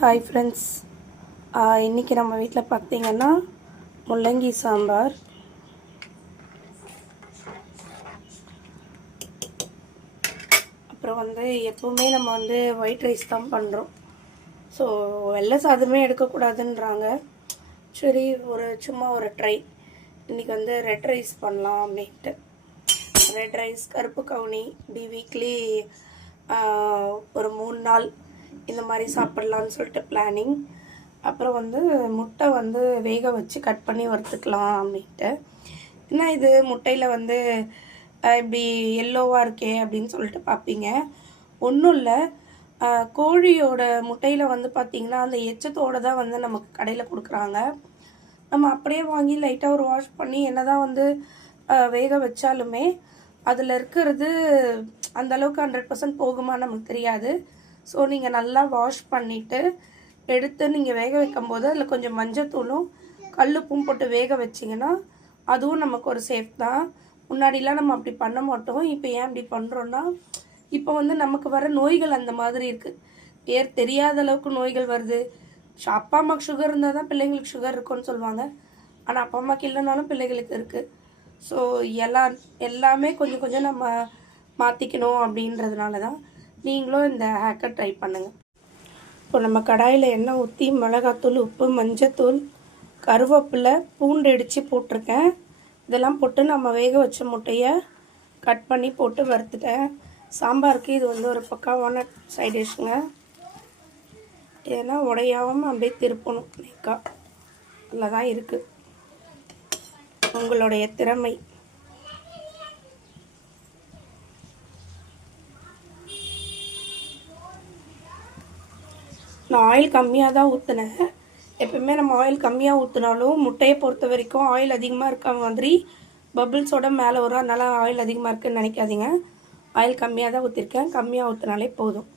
Hi friends, இன்றைக்கி நம்ம வீட்டில் பார்த்திங்கன்னா முள்ளங்கி சாம்பார். அப்புறம் எப்போவுமே நம்ம ஒயிட் ரைஸ் தான் பண்ணுறோம். ஸோ வெள்ளை சாதமே எடுக்கக்கூடாதுன்றாங்க. சரி, சும்மா ஒரு ட்ரை. இன்றைக்கி ரெட் ரைஸ் பண்ணலாம் அப்படின்ட்டு. ரெட் ரைஸ், கருப்பு கவுனி இப்படி வீக்லி ஒரு 3 நாள் இந்த மாதிரி சாப்பிட்லான்னு சொல்லிட்டு பிளானிங். அப்புறம் முட்டை வேக வச்சு கட் பண்ணி வறுத்துக்கலாம் அப்படின்ட்டு. என்ன இது முட்டையில் இப்படி எல்லோவாக இருக்கே அப்படின்னு சொல்லிட்டு பார்ப்பீங்க. ஒன்றும் இல்லை, கோழியோட முட்டையில் பார்த்திங்கன்னா அந்த எச்சத்தோடு தான் நமக்கு கடையில் கொடுக்குறாங்க. நம்ம அப்படியே வாங்கி லைட்டாக ஒரு வாஷ் பண்ணி என்ன தான் வேக வச்சாலுமே அதில் இருக்கிறது அந்தளவுக்கு 100% போகுமா நமக்கு தெரியாது. ஸோ நீங்கள் நல்லா வாஷ் பண்ணிவிட்டு எடுத்து நீங்கள் வேக வைக்கும்போது அதில் கொஞ்சம் மஞ்சத்தூளும் கல்லுப்பும் போட்டு வேக வச்சிங்கன்னா அதுவும் நமக்கு ஒரு சேஃப் தான். முன்னாடிலாம் நம்ம அப்படி பண்ண மாட்டோம். இப்போ ஏன் அப்படி பண்ணுறோன்னா, இப்போ நமக்கு வர நோய்கள் அந்த மாதிரி இருக்குது. தெரியாத அளவுக்கு நோய்கள் வருது. அப்பா அம்மாவுக்கு சுகர் இருந்தால் தான் பிள்ளைங்களுக்கு சுகர் இருக்குன்னு சொல்லுவாங்க. ஆனால் அப்பா அம்மாவுக்கு இல்லைனாலும் பிள்ளைகளுக்கு இருக்குது. ஸோ எல்லாமே கொஞ்சம் கொஞ்சம் நம்ம மாற்றிக்கணும் அப்படின்றதுனால தான் நீங்களும் இந்த ஹேக்கை ட்ரை பண்ணுங்கள். இப்போ நம்ம கடாயில் எண்ணெய் ஊற்றி மிளகாத்தூள், உப்பு, மஞ்சத்தூள், கருவேப்பிலை, பூண்டு இடித்து போட்டிருக்கேன். இதெல்லாம் போட்டு நம்ம வேக வச்ச முட்டையை கட் பண்ணி போட்டு வறுத்துட்டேன். சாம்பாருக்கு இது ஒரு பக்காவான சைட் டிஷ்ஷுங்க. ஏன்னா உடையாமல் அப்படியே திருப்பணும். நெய்க்கா நல்லா தான் இருக்குது, உங்களுடைய திறமை. நான் ஆயில் கம்மியாக தான் ஊற்றினேன். எப்பவுமே நம்ம ஆயில் கம்மியாக ஊற்றினாலும் முட்டையை பொறுத்த வரைக்கும் ஆயில் அதிகமாக இருக்க மாதிரி பபிள்ஸோட மேலே வரும். அதனால் ஆயில் அதிகமாக இருக்குதுன்னு நினைக்காதீங்க. ஆயில் கம்மியாக தான் ஊற்றிருக்கேன். கம்மியாக ஊற்றினாலே போதும்.